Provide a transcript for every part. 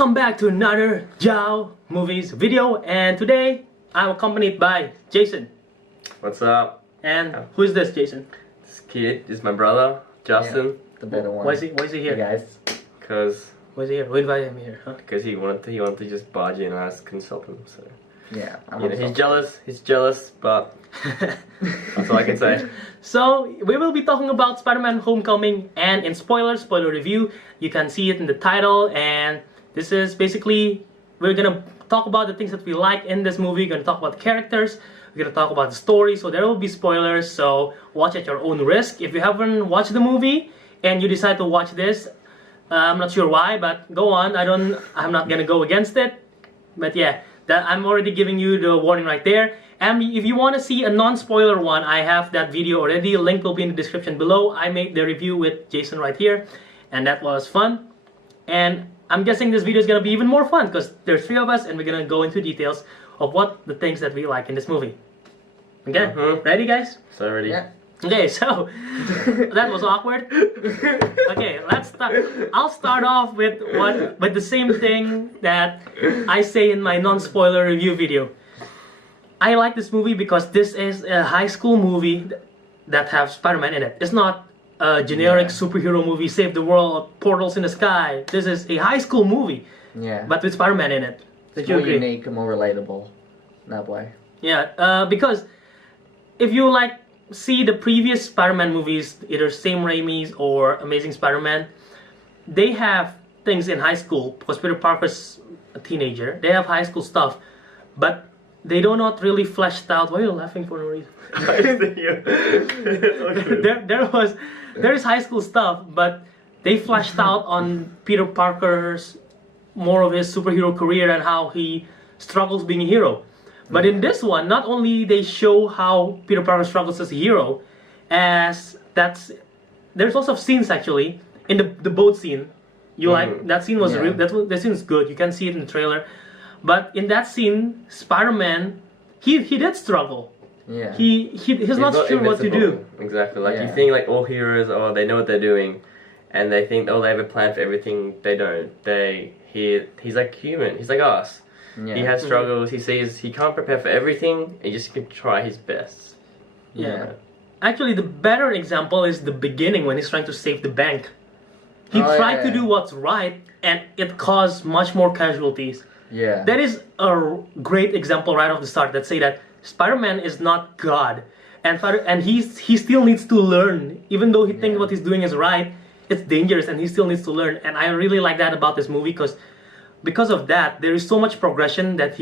Welcome back to another Jao Movies video, and today I'm accompanied by Jason. What's up? And who is this, Jason? This kid is my brother, Justin. Yeah, the better one. Why is he here? Hey guys. Cause Why is he here? Who invited him here? Huh? because he wanted to just barge in and ask consult him. So Yeah. he's jealous. He's jealous, but that's all I can say. So we will be talking about Spider-Man: Homecoming, and in spoiler review, you can see it in the title. And this is basically, we're gonna talk about the things that we like in this movie. We're gonna talk about the characters. We're gonna talk about the story. So there will be spoilers. So watch at your own risk. If you haven't watched the movie and you decide to watch this, I'm not sure why, but go on. I'm not gonna go against it. But yeah, that I'm already giving you the warning right there. And if you want to see a non-spoiler one, I have that video already. Link will be in the description below. I made the review with Jason right here, and that was fun. And I'm guessing this video is gonna be even more fun because there's 3 of us, and we're gonna go into details of what the things that we like in this movie. Okay, ready, guys? So ready? Yeah. Okay, so that was awkward. Okay, let's start. I'll start off with the same thing that I say in my non-spoiler review video. I like this movie because this is a high school movie that has Spider-Man in it. It's not a generic superhero movie, save the world, portals in the sky. This is a high school movie, Yeah. but with Spider-Man in it. It's you more agree? unique and more relatable in that way. Yeah, because if you see the previous Spider-Man movies, either Sam Raimi's or Amazing Spider-Man, they have things in high school because Peter Parker's a teenager. They have high school stuff, but they do not really fleshed out. Why are you laughing for no reason? there is high school stuff, but they fleshed out on Peter Parker's more of his superhero career and how he struggles being a hero. But in this one, not only they show how Peter Parker struggles as a hero, there's also scenes actually in the boat scene. You like that scene was real. That scene is good. You can see it in the trailer. But in that scene, Spider-Man, he did struggle. Yeah. He's not sure what to do. Exactly. Like you think like all heroes, they know what they're doing, and they think they have a plan for everything. They don't. He's like human. He's like us. Yeah. He has struggles. He sees he can't prepare for everything. He just can try his best. Yeah. Actually, the better example is the beginning when he's trying to save the bank. He tried to do what's right, and it caused much more casualties. Yeah. That is a great example right off the start that say that Spider-Man is not God, and he still needs to learn. Even though he thinks what he's doing is right, it's dangerous, and he still needs to learn. And I really like that about this movie because of that, there is so much progression that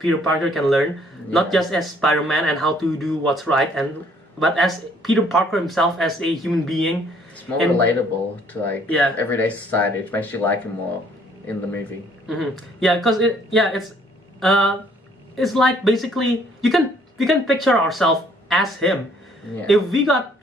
Peter Parker can learn, not just as Spider-Man and how to do what's right, but as Peter Parker himself as a human being. It's more relatable to everyday society, which makes you like him more in the movie. Yeah, because it's like basically we can picture ourselves as him. Yeah. If we got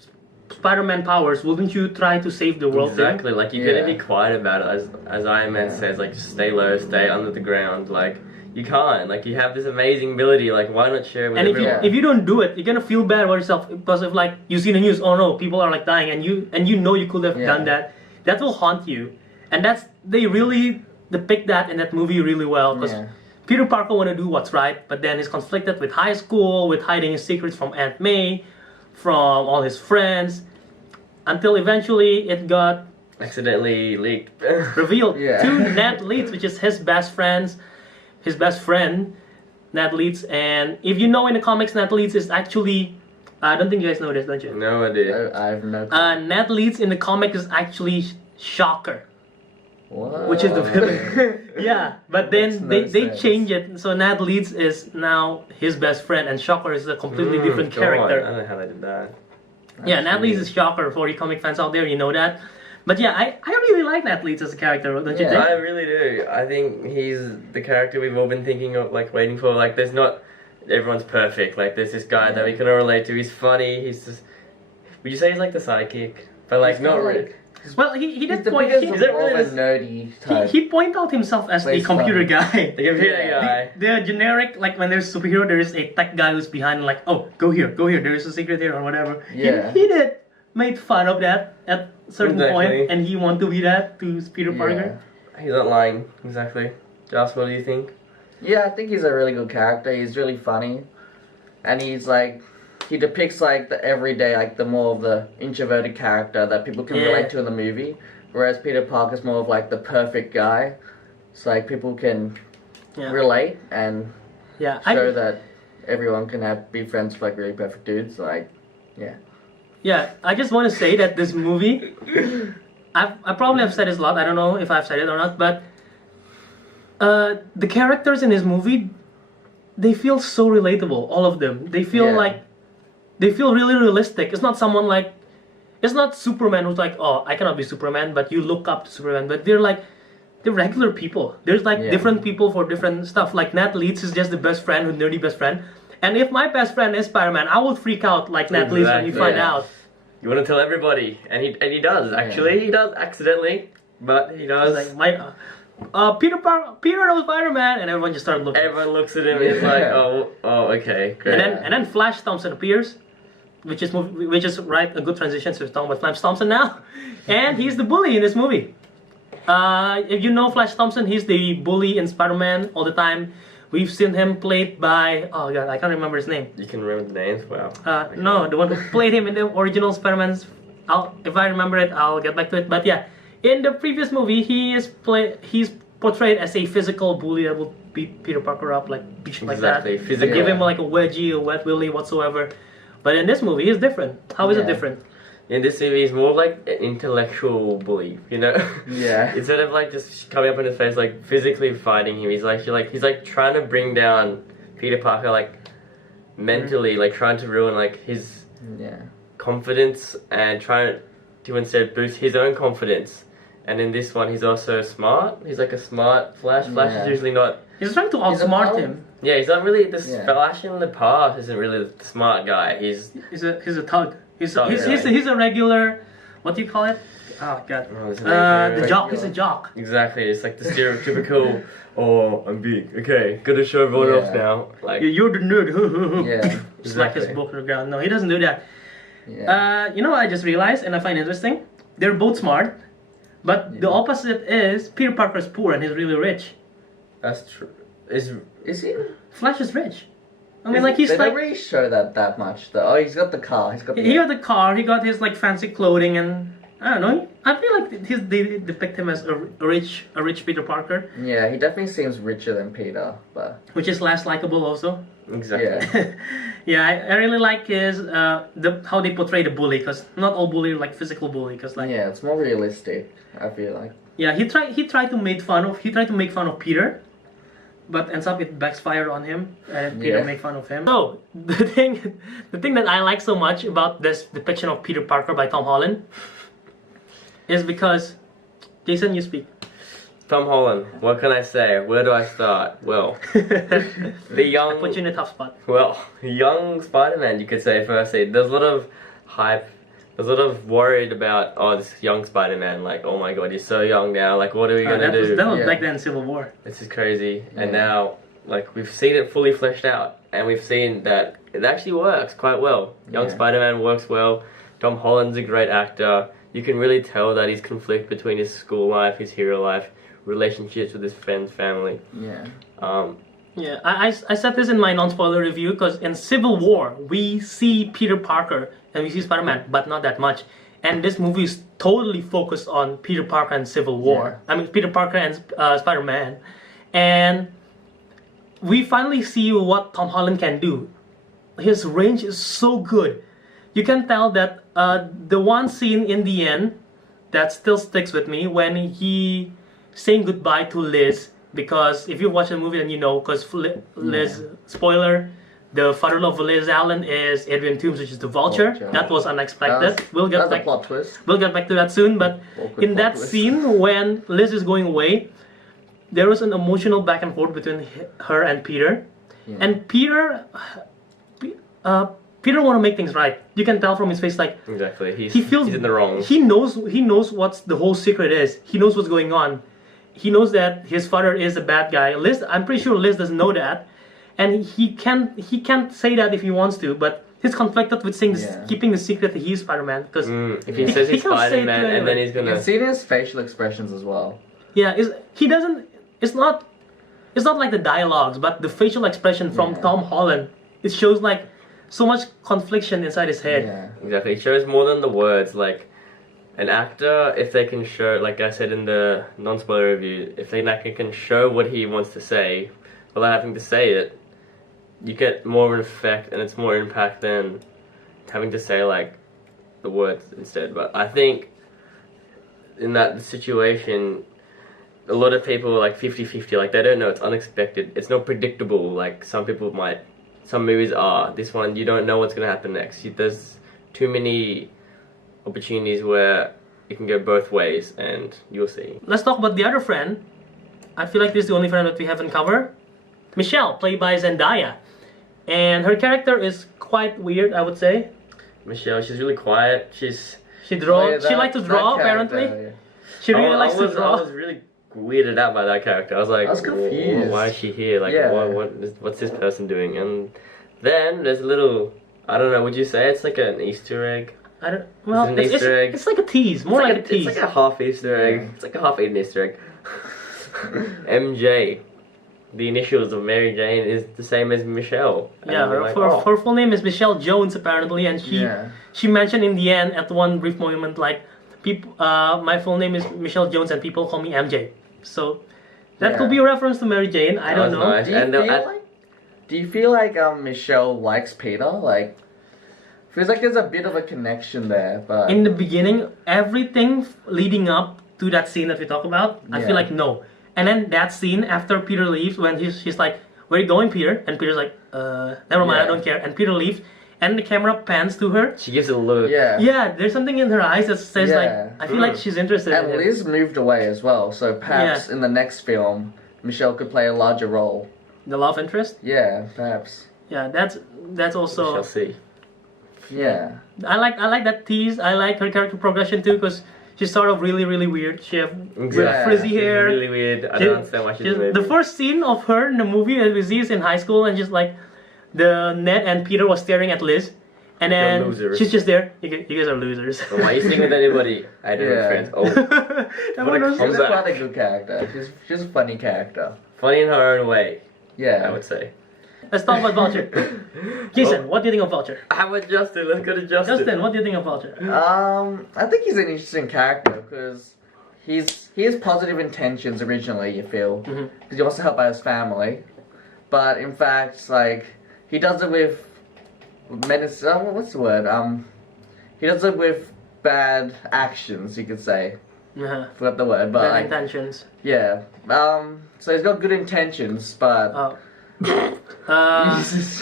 Spider-Man powers, wouldn't you try to save the world? Exactly. Like you're gonna be quiet about it, as Iron Man says. Like just stay low, stay under the ground. Like you can't. Like you have this amazing ability. Like why not share with everyone? And if you don't do it, you're gonna feel bad about yourself because if you see the news, oh no, people are dying, and you know you could have done that. That will haunt you, and they really depict that in that movie really well because Peter Parker want to do what's right, but then he's conflicted with high school, with hiding his secrets from Aunt May, from all his friends, until eventually it got accidentally leaked, revealed to Nat Leeds, which is his best friend, Nat Leeds. And if you know in the comics, Nat Leeds is actually, I don't think you guys know this, don't you? No idea. I have no clue. Nat Leeds in the comic is actually Shocker. What? Which is the villain. Yeah, but then they change it, so Nat Leeds is now his best friend, and Shocker is a completely different character. I don't know how they did that. Yeah, Nat Leeds is Shocker. For you comic fans out there, you know that. But yeah, I really like Nat Leeds as a character, don't you think? I really do. I think he's the character we've all been thinking of, waiting for. There's not everyone's perfect. There's this guy that we can all relate to. He's funny. He's just. Would you say he's like the sidekick? But not really. Well, he did the point. He's more of a nerdy type. He point out himself as a computer guy. The computer guy. The generic, when there's superhero, there is a tech guy who's behind, oh, go here, there is a secret here or whatever. Yeah. He made fun of that at a certain point, and he wanted to be that to Peter Parker. He's not lying, exactly. Josh, what do you think? Yeah, I think he's a really good character. He's really funny. And he's like, he depicts like the everyday, like the more of the introverted character that people can relate to in the movie. Whereas Peter Parker's more of like the perfect guy. So like people can relate and show that everyone can be friends with like really perfect dudes. Like, yeah, I just want to say that this movie, I probably have said this a lot. I don't know if I've said it or not, but the characters in this movie, they feel so relatable. All of them. They feel like they feel really realistic. It's not someone like, it's not Superman who's like, oh, I cannot be Superman, but you look up to Superman. But they're like, they're regular people. There's like different people for different stuff. Like Nat Leeds is just the best friend, who nerdy best friend. And if my best friend is Spider-Man, I would freak out like Nat Leeds when you find out. You want to tell everybody, and he does actually. He does accidentally, but he does. It's like Peter knows Spider-Man, and everyone just started looking. Everyone looks at him and it's like, oh, okay, great. And then Flash Thompson appears, which is a good transition. So we're talking about Flash Thompson now, and he's the bully in this movie. If you know Flash Thompson, he's the bully in Spider-Man all the time. We've seen him played by, oh god, I can't remember his name. You can remember the names? Wow. No, the one who played him in the original Spider-Man's. If I remember it, I'll get back to it. But yeah, in the previous movie, he's portrayed as a physical bully that will beat Peter Parker up, like beat him like that. Physical. Give him like a wedgie, a wet willy, whatsoever. But in this movie, he's different. How is it different? In this movie, he's more like an intellectual bully, you know? Yeah. Instead of like just coming up in his face, like physically fighting him, he's like trying to bring down Peter Parker, like mentally, like trying to ruin like his confidence and trying to instead boost his own confidence. And in this one, he's also smart. He's like a smart Flash. Flash is usually not. He's trying to outsmart him. Yeah, he's not really the Flash in the past. Isn't really the smart guy. He's a thug. He's a regular. What do you call it? Oh god. The jock. He's a jock. Exactly. It's like the stereotypical. Oh, I'm big. Okay, gotta show everyone else now. Like you're the nerd. Yeah. Smack his book on the ground. No, he doesn't do that. Yeah. You know what I just realized, and I find interesting. They're both smart, but the opposite is Peter Parker's poor and he's really rich. That's true. Is he? Flash is rich. I mean, like he's they like. don't really show that much though. Oh, he's got the car. He got the car. He got his like fancy clothing, and I don't know. I feel like they depict him as a rich Peter Parker. Yeah, he definitely seems richer than Peter, but which is less likable also. Exactly. Yeah, I really like his how they portray the bully, because not all bully are like physical bully, because like it's more realistic. I feel like. Yeah, he tried to make fun of Peter. But ends up it backfired on him, and Peter make fun of him. So the thing that I like so much about this depiction of Peter Parker by Tom Holland is because, Jason, you speak. Tom Holland. What can I say? Where do I start? Well, the young. I put you in a tough spot. Well, young Spider-Man, you could say firstly. There's a lot of hype. There's a lot of worried about, this young Spider-Man, like, oh my god, he's so young now, like, what are we gonna do? That was back then in Civil War. This is crazy. And now, like, we've seen it fully fleshed out, and we've seen that it actually works quite well. Young Spider-Man works well. Tom Holland's a great actor. You can really tell that his conflict between his school life, his hero life, relationships with his friends, family. Yeah, I said this in my non-spoiler review, because in Civil War, we see Peter Parker and we see Spider-Man, but not that much. And this movie is totally focused on Peter Parker and Civil War. I mean, Peter Parker and Spider-Man. And we finally see what Tom Holland can do. His range is so good. You can tell that the one scene in the end that still sticks with me, when he saying goodbye to Liz, because if you watch the movie then you know, because Liz, spoiler, the father of Liz Allen is Adrian Toomes, which is the Vulture. That was unexpected. We'll get back. Plot twist. We'll get back to that soon. But in that scene when Liz is going away, there was an emotional back and forth between her and Peter, and Peter want to make things right. You can tell from his face, like exactly. He feels he's in the wrong. He knows what the whole secret is. He knows what's going on. He knows that his father is a bad guy. Liz, I'm pretty sure Liz doesn't know that. And he can't say that if he wants to, but he's conflicted with saying keeping the secret that he's Spider-Man, because if he says he's Spider-Man, and then he's gonna. You can see it in his facial expressions as well. Yeah, he doesn't. It's not. It's not like the dialogues, but the facial expression from Yeah. Tom Holland. It shows like so much confliction inside his head. Yeah. Exactly. It shows more than the words. Like an actor, if they can show, like I said in the non-spoiler review, if an actor can show what he wants to say without having to say it, you get more of an effect and it's more impact than having to say like the words instead. But I think in that situation, a lot of people are like 50-50, like they don't know, it's unexpected, it's not predictable, like some movies are. This one, you don't know what's going to happen next. There's too many opportunities where it can go both ways, and you'll see. Let's talk about the other friend. I feel like this is the only friend that we haven't covered. Michelle, played by Zendaya. And her character is quite weird, I would say. Michelle, she's really quiet, She likes to draw, that apparently. character, She really likes to I draw. was really weirded out by that character. I was like, I was confused. why is she here? Like, Yeah. what's this person doing? And then there's a little, I don't know, would you say it's like an Easter egg? I don't. Well, It's an Easter egg. it's like a tease, more like a tease. It's like a half Easter egg. Yeah. It's like a half-eaten Easter egg. MJ, the initials of Mary Jane is the same as Michelle. And Yeah, you're her, like, her, oh. her full name is Michelle Jones apparently, and Yeah. she mentioned in the end at one brief moment like, people, my full name is Michelle Jones and people call me MJ. So that Yeah. could be a reference to Mary Jane. I That don't was know. nice. Do you feel like Michelle likes Peter? Like, feels like there's a bit of a connection there, but In the beginning, everything leading up to that scene that we talk about, I Yeah. feel like no. And then that scene after Peter leaves, when she's like, "Where are you going, Peter?" And Peter's like, never mind, I Yeah. don't care." And Peter leaves, and the camera pans to her. She gives it a look. yeah. Yeah, there's something in her eyes that says Yeah. like, I feel like she's interested And in him. Liz moved away as well, so perhaps in the next film, Michelle could play a larger role. The love interest. Yeah, perhaps. Yeah, that's We shall also. see. Yeah. I like that tease. I like her character progression too, because she's sort of really weird. She have Exactly. frizzy She's hair. really weird. I She- don't understand why she's she's- weird. the first scene of her in the movie that we see is in high school, and just like the Ned and Peter was staring at Liz, and You're then losers. she's just there. You guys are losers. Why are you sitting with anybody? I don't have Yeah. friends. Oh, That What one a was- com- She's that? quite a good character. She's a funny character. funny in her own way, Yeah. I would say. Let's talk about Vulture. Jason, what do you think of Vulture? How about Justin? Let's go to Justin. Justin, what do you think of Vulture? I think he's an interesting character because he has positive intentions originally. You feel Mhm. because he wants to help out his family, but in fact, like he does it with menace. What's the word? He does it with bad actions. You could say. Uh-huh. Forgot the word, but Bad like, intentions. yeah. So he's got good intentions, but Oh. Jesus.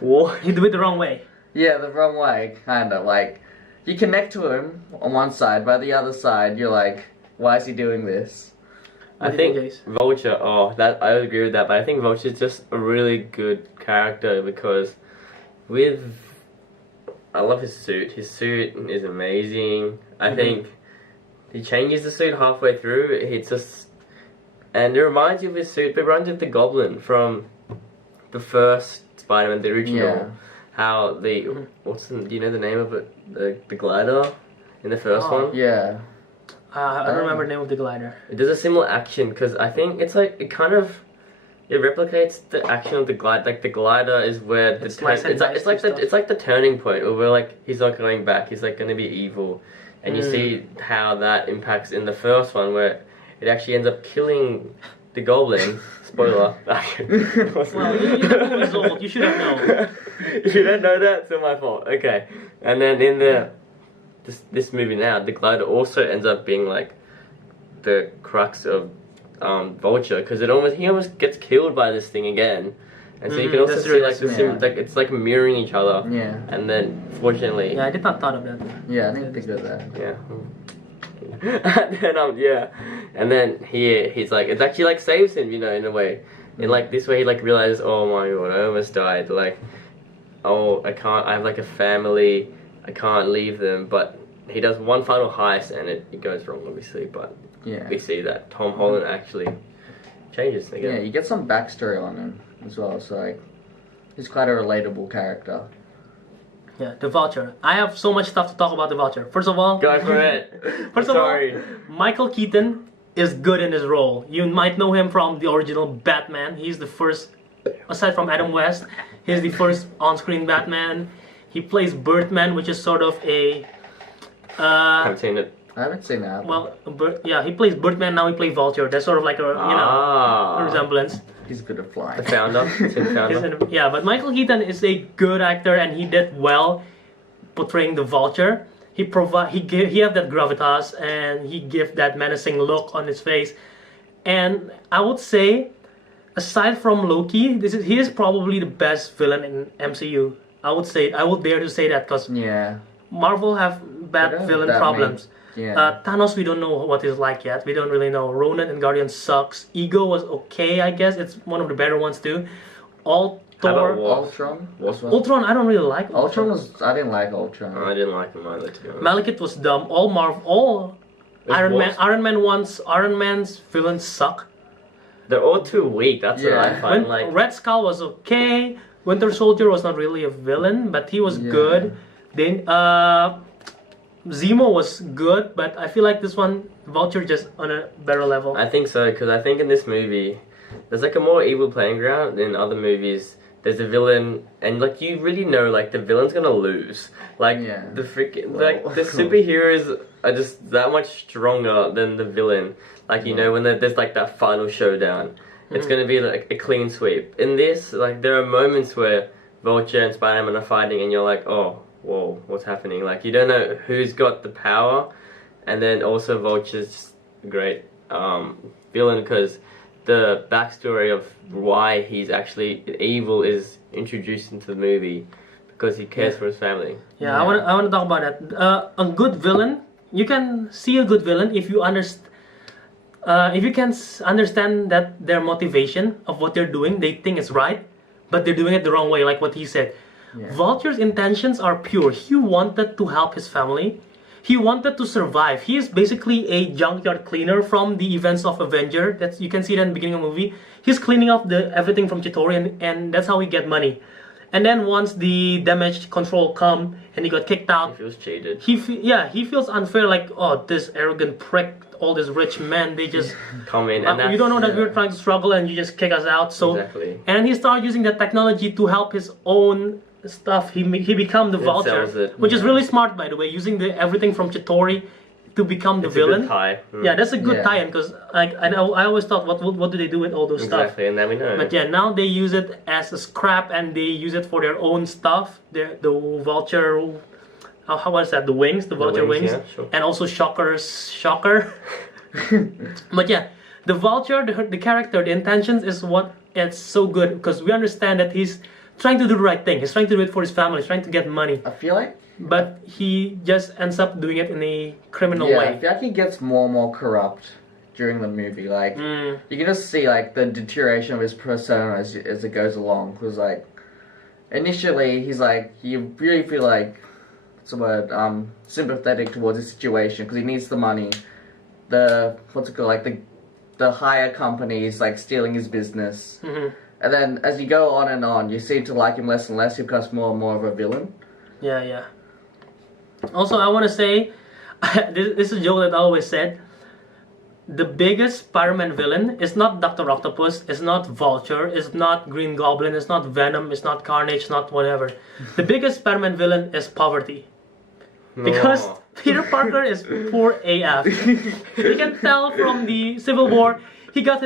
What? He do it the wrong way. Yeah, the wrong way, kind of. Like, you connect to him on one side, but the other side, you're like, why is he doing this? I What do you think Jace? Vulture. Oh, that I agree with that, but I think Vulture is just a really good character because I love his suit. His suit is amazing. I think he changes the suit halfway through. It's just, and it reminds you of his suit. But it reminds you of the Goblin from the first Spider-Man, the original. Yeah. How the do you know the name of it? The glider in the first Oh. one. Yeah. I don't remember the name of the glider. It does a similar action because I think it's like it replicates the action of the glider. Like the glider is where the It's slice and dice stuff. it's like the turning point where like he's not going back. He's like going to be evil, and you see how that impacts in the first one where it actually ends up killing the Goblin. Spoiler. Well, the movie's old. You should have known. You don't know that, it's my fault. Okay, and then in this movie now, the glider also ends up being like the crux of Vulture because he almost gets killed by this thing again, and so you can also that's see really like smart. it's like mirroring each other. Yeah. And then fortunately, Yeah, I did not thought of that. Yeah, I didn't think of that. yeah. And then and then he's like it actually like saves him, in a way. In like this way, he like realizes, oh my god, I almost died. Like, oh, I have like a family, I can't leave them. But he does one final heist and it goes wrong, obviously. But Yeah. we see that Tom Holland actually changes Yeah, again. you get some backstory on him as well, so like, he's quite a relatable character. Yeah, the Vulture. I have so much stuff to talk about the Vulture. First of all, Go for it. First I'm of all, sorry. Michael Keaton is good in his role. You might know him from the original Batman. He's the first, aside from Adam West, he's the first on-screen Batman. He plays Birdman, which is sort of a Haven't seen it. I haven't seen that. well, yeah, he plays Birdman. Now he plays Vulture. That's sort of like a a resemblance. He's good at flying. The founder. He's in founder. Yeah, but Michael Keaton is a good actor, and he did well portraying the Vulture. He have that gravitas, and he give that menacing look on his face. And I would say, aside from Loki, he is probably the best villain in MCU. I would dare to say that, because Yeah. Marvel have bad villain problems. Yeah. Thanos, we don't know what he's like yet. We don't really know. Ronan and Guardian sucks. Ego was okay, I guess. It's one of the better ones too. All How Thor. about Wasp? Ultron. Wasp? Ultron, I don't really like. Ultron was. I didn't like Ultron. I didn't like him either, to be honest. Malekith was dumb. All It's Wasp. Iron Man's villains suck. They're all too weak, that's what I Yeah. find. When Like, Red Skull was okay. Winter Soldier was not really a villain, but he was Yeah. good. Then Zemo was good, but I feel like this one, Vulture, just on a better level. I think so, because I think in this movie, there's like a more evil playing ground than other movies. There's a villain, and like you really know, like the villain's gonna lose. Like Yeah. the freaking, Well, like the of course. superheroes are just that much stronger than the villain. Like you know when there's like that final showdown, it's gonna be like a clean sweep. In this, like there are moments where Vulture and Spider-Man are fighting, and you're like, oh, whoa, what's happening? Like you don't know who's got the power, and then also Vulture's just a great villain because the backstory of why he's actually evil is introduced into the movie because he cares for his family. Yeah, I want to talk about that. A good villain, you can see a good villain if you if you can understand that their motivation of what they're doing, they think it's right, but they're doing it the wrong way, like what he said. Yeah. Vulture's intentions are pure. He wanted to help his family. He wanted to survive. He is basically a junkyard cleaner from the events of Avenger. That's, you can see that in the beginning of the movie. He's cleaning up everything from Chitauri, and that's how he get money. And then once the damage control come and he got kicked He out, feels cheated. he feels unfair. Like, oh, this arrogant prick, all these rich men, they just Come in and you don't know that yeah. we're trying to struggle and you just kick us out. So Exactly. and he started using that technology to help his own stuff. He become the Vulture, sells it. which is really smart, by the way, using everything from Chitauri to become the It's a good villain. tie. Mm. Yeah, that's a good Yeah. tie-in, because I always thought, what do they do with all those stuff? Exactly, and then we know. But yeah, now they use it as a scrap and they use it for their own stuff. The Vulture, how was that? The wings, the Vulture wings, yeah, sure. and also Shocker. But yeah, the Vulture, the character, the intentions is what it's so good, because we understand that he's trying to do the right thing. He's trying to do it for his family. He's trying to get money, I feel like. but he just ends up doing it in a criminal Yeah, I way. feel like he gets more and more corrupt during the movie. Like you can just see like the deterioration of his persona as it goes along. Because like initially he's like you really feel like what's the word sympathetic towards the situation because he needs the money. The what's it called like the hire companies like stealing his business. And then as you go on, you seem to like him less and less. He becomes more and more of a villain. Yeah. Also, I want to say, this is a joke that I always said. The biggest Spider-Man villain is not Dr. Octopus, it's not Vulture, it's not Green Goblin, it's not Venom, it's not Carnage, not whatever. The biggest Spider-Man villain is poverty. Because Oh. Peter Parker is poor AF. You can tell from the Civil War, he have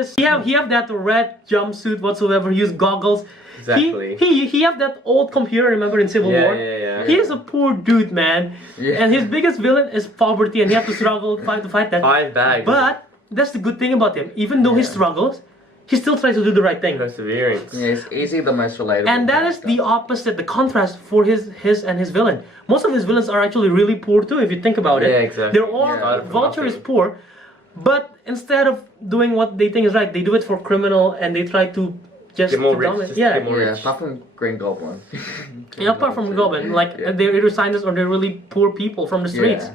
that red jumpsuit whatsoever, he used goggles. Exactly. He have that old computer, remember, in Civil War? Yeah. He is a poor dude, man. Yeah. And his biggest villain is poverty, and he has to struggle to fight that. 5 bags. But that's the good thing about him. Even though he struggles, he still tries to do the right thing. Perseverance. Yeah, he's easily the most relatable. And that is the character. opposite, the contrast for his and his villain. Most of his villains are actually really poor too, if you think about it. Yeah, exactly. They're all Yeah. Vulture is poor, but instead of doing what they think is right, they do it for criminal, and they try to just Get more to rich, dominate. just Yeah. get more Yeah, rich. apart from Green Goblin. Yeah, apart from Goblin, like they're either scientists or they're really poor people from the streets. Yeah.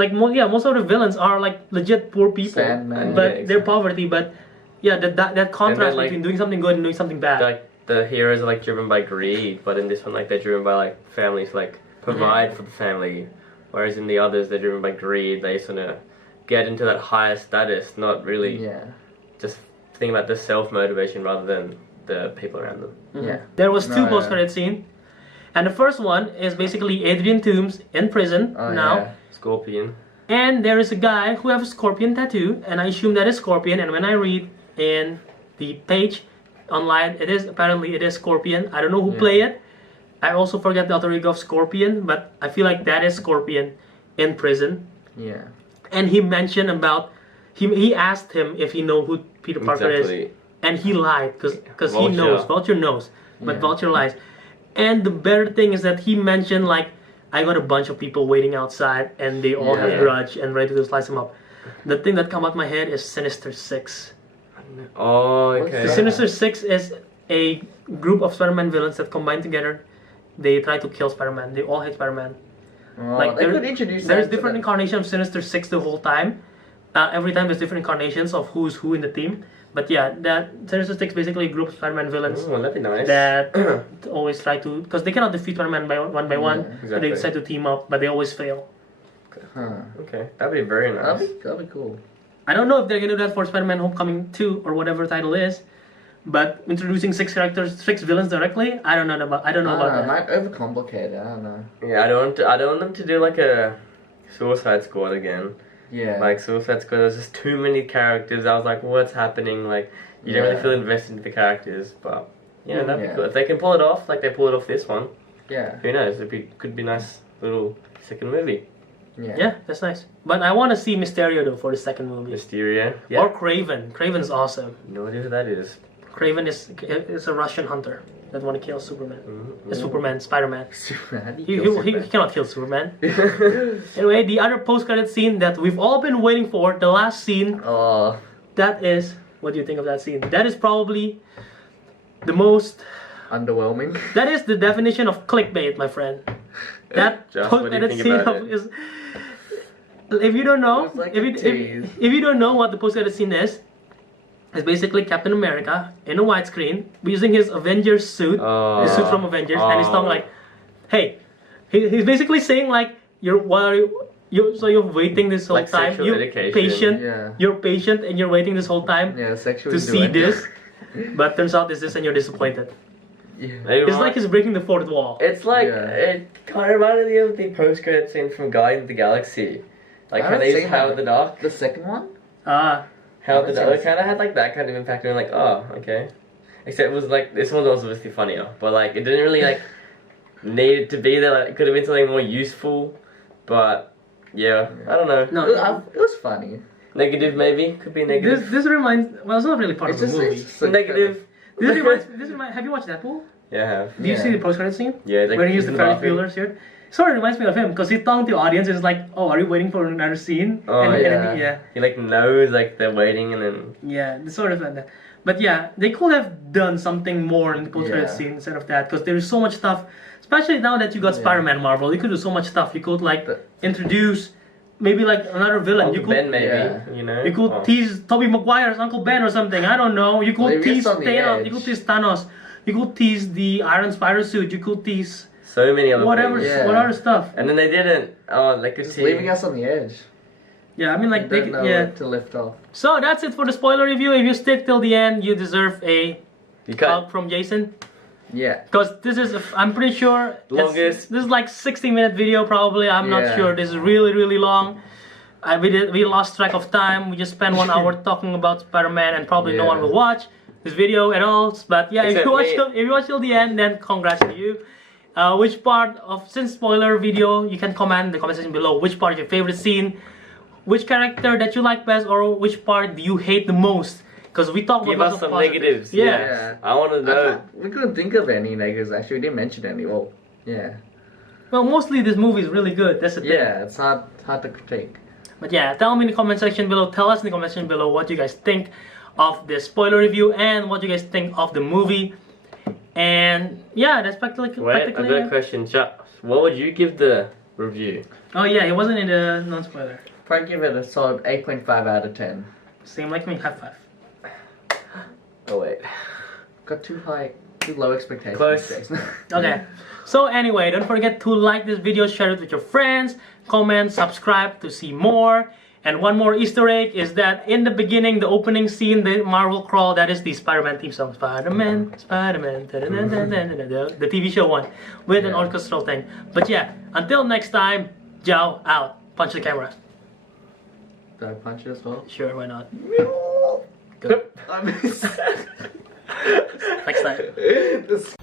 Like most of the villains are like legit poor people, Sandman. but Yeah, they're exactly. poverty. But yeah, that contrast like- between doing something good and doing something bad. Like the heroes are like driven by greed, but in this one like they're driven by like families like provide for the family. Whereas in the others they're driven by greed, they just wanna get into that higher status, not really Yeah. just think about the self-motivation rather than the people around them. Yeah. There was two No, post-credit scene, and the first one is basically Adrian Toomes in prison Oh, now. yeah. Scorpion. And there is a guy who has a scorpion tattoo, and I assume that is Scorpion. And when I read in the page online, it is Scorpion. I don't know who Yeah. played it. I also forget the alter ego of Scorpion, but I feel like that is Scorpion in prison. Yeah. And he mentioned about he asked him if he know who Peter Parker is, Exactly. and he lied because he Vulture. knows. Vulture knows, but Yeah. Vulture lies. And the better thing is that he mentioned like, I got a bunch of people waiting outside, and they all have Yeah. grudge and ready to slice him up. The thing that come out of my head is Sinister Six. Oh, What's okay. The that? Sinister Six is a group of Spider-Man villains that combine together. They try to kill Spider-Man. They all hate Spider-Man. Oh, Like, they there- could introduce There's that to different the- incarnations of Sinister Six the whole time. Every time there's different incarnations of who's who in the team. But yeah, that Sinister Six basically a group of Spider-Man villains Oh, that'd be nice. that always try to, because they cannot defeat Spider-Man one by one. Yeah, So exactly. they decide to team up, but they always fail. Huh. Okay, that'd be very nice. That'd be cool. I don't know if they're gonna do that for Spider-Man Homecoming 2 or whatever title is, but introducing 6 characters, 6 villains directly, I don't know about I don't know, that. it might overcomplicate it. I don't know. Yeah, I don't want them to do like a Suicide Squad again. Yeah. Like Suicide Squad, there's just too many characters. I was like, what's happening? Like, you don't really Yeah. feel invested in the characters. But yeah, that'd be Yeah. cool. If they can pull it off, like they pulled it off this one, Yeah. who knows? Could be nice little second movie. Yeah. Yeah, that's nice. But I want to see Mysterio though for the second movie. Mysterio. Yeah. Or Kraven. Kraven's awesome. No idea who that is. Kraven is a Russian hunter that want to kill Superman. Mm-hmm. Superman, Spider-Man. Superman. He cannot kill Superman. Anyway, the other post-credit scene that we've all been waiting for, the last scene, Oh. that is, what do you think of that scene? That is probably the most, Underwhelming. that is the definition of clickbait, my friend. That Josh, what do you post-credit think scene about it? is, if you don't know, It was like if a you, tease. if you don't know what the post-credit scene is, it's basically Captain America in a widescreen using his Avengers suit, Oh. his suit from Avengers, and he's talking Oh. like, "Hey," he's basically saying like, you're waiting this whole Like time, sexual you're education. patient, Yeah. you're patient, and you're waiting this whole time Yeah, sexual to see innuendo. this, but turns out this is, and you're disappointed. Yeah. Maybe It's like he's breaking the fourth wall. It's like Yeah. it kind of reminded me of the post-credit scene from Guardians of the Galaxy, like I how haven't they used seen Howard that. the Duck. The second one? Ah, Howard the haven't Duck seen kind of had like that kind of impact, and like, oh, okay. Except it was like this one was obviously funnier, but like it didn't really like need it to be there. Like it could have been something more useful, but yeah, I don't know. no, It was funny. Negative maybe could be negative. this reminds. Well, it's not really part It's of the just, movie. it's just a- Negative. This reminds. Have you watched Deadpool? Yeah, I have. Do you Yeah. see the post-credit scene? Yeah, like Where he used in the the Ferris bathroom. Bueller's shirt. Sort of reminds me of him because he's talking to the audience. It's like, oh, are you waiting for another scene? Oh, and yeah. then yeah, He like knows like they're waiting, and then yeah, it's sort of like that. But yeah, they could have done something more in the post-credit Yeah. scene instead of that because there is so much stuff. Especially now that you got Yeah. Spider-Man Marvel, you could do so much stuff. You could like The- introduce maybe like another villain. Uncle You could Ben maybe. Yeah. You know. you could Oh. tease Tobey Maguire's Uncle Ben or something. I don't know. You could Maybe tease it's on the Thanos. edge. You could tease Thanos. You could tease the Iron Spider suit. You could tease So many other whatever, things. Yeah. what other stuff. And then they didn't. Oh, they could Just see. leaving us on the edge. Yeah, I mean like They they, don't know yeah. where to lift off. So that's it for the spoiler review. If you stick till the end, you deserve a You hug cut. from Jason. Yeah. Because this is, I'm pretty sure, Longest. this is like 60-minute video probably. I'm not Yeah. sure. This is really, really long. We lost track of time. We just spent 1 hour talking about Spider-Man, and probably no Yeah. one will watch this video at all. But yeah, Except if me. you watch till the end, then congrats to you. Which part of, since spoiler video, you can comment in the comment section below which part is your favorite scene, which character that you like best, or which part do you hate the most. Because we talked Give about us some positives. negatives. Yeah. Yeah. I want to know. We couldn't think of any negatives actually. We didn't mention any. Well, yeah. Well, mostly this movie is really good. That's the thing. Yeah, it's hard to critique. But yeah, tell me in the comment section below. Tell us in the comment section below what you guys think of this spoiler review and what you guys think of the movie. And yeah, that's practically. Wait, I've got a question. What would you give the review? Oh yeah, it wasn't in the non-spoiler. Probably give it a solid 8.5 out of 10. Same like me, high five. Oh wait. Got too low expectations. Close. Jason. Okay. So anyway, don't forget to like this video, share it with your friends, comment, subscribe to see more. And one more Easter egg is that in the beginning, the opening scene, the Marvel Crawl, that is the Spider-Man theme song. Spider-Man, Spider-Man, the TV show one, with an orchestral thing. But yeah, until next time, Joe out. Punch the camera. Did I punch you as well? Sure, why not? Good. I missed. Next time.